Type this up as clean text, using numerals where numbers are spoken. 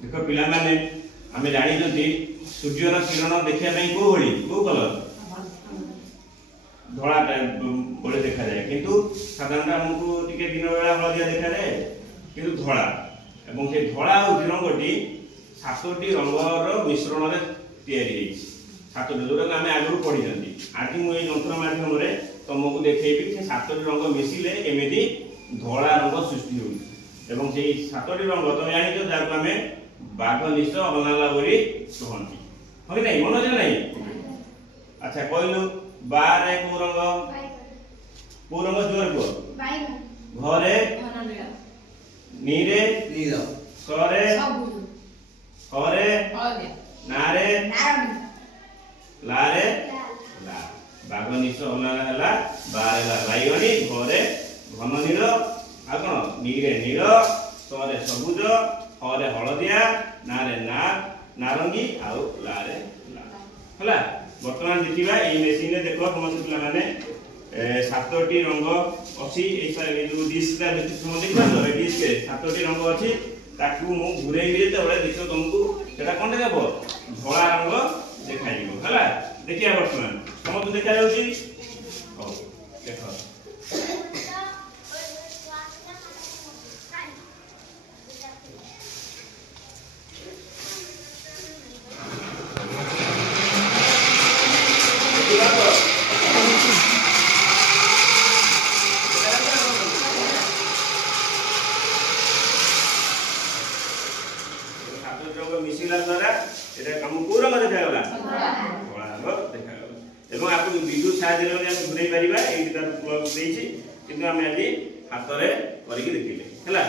देखो पिला माने आमे जानि जंती सूर्यर किरण देखिया पई को भली को कलर धड़ा बड़े देखा जाए किंतु साधारण हमको टिके दिन बेला हलदिया देखा जाए किंतु धड़ा एवं से धड़ा और रंगटी सातटी रंगर मिश्रण रे तैयारी होइछि सातटी जोरा आमे आगु पढि जंती आज मु ए यंत्र माध्यम रे तुमको देखैबी से सातटी रंग मिसिले केमिति धड़ा रंग सृष्टि होइछि एवं से सातटी रंग तो जानि जो जाको आमे बाघ निश अनाला बोली कहंती होय नै मन जे नै अच्छा कहलु बारे को रंग जोर को घरे नीरे सरे हरे नारे लारे ला बाघ निश अनाला हला बारे ला बाइगणी घरे घन नील आ कोन नीरे नील सरे सबुज हरे हलदिया नारे नारंगी आउ लारे हला वर्तमान देखिबा एई मेसिन रे देखो समस्त पिला माने सातटी रंग अछि ए जो डिस्क ता देखि देखबा तो डिस्क रे सातटी रंग अछि ताकू मु घुरेइबे तो बळे देखो तुमको सेटा कोन देबो धोला रंग देखाइबो हला देखिया वर्तमान समस्त देखा जाउची हो देखो मिसिला द्वारा एटा हम को रंग देखा गला धोला रंग देखा गला एवं आपको विद्युत साहाय्य रे हम घुरै परिबा एई तार प्लग देइछि किंतु हम आज हाथ रे करिक देखिले।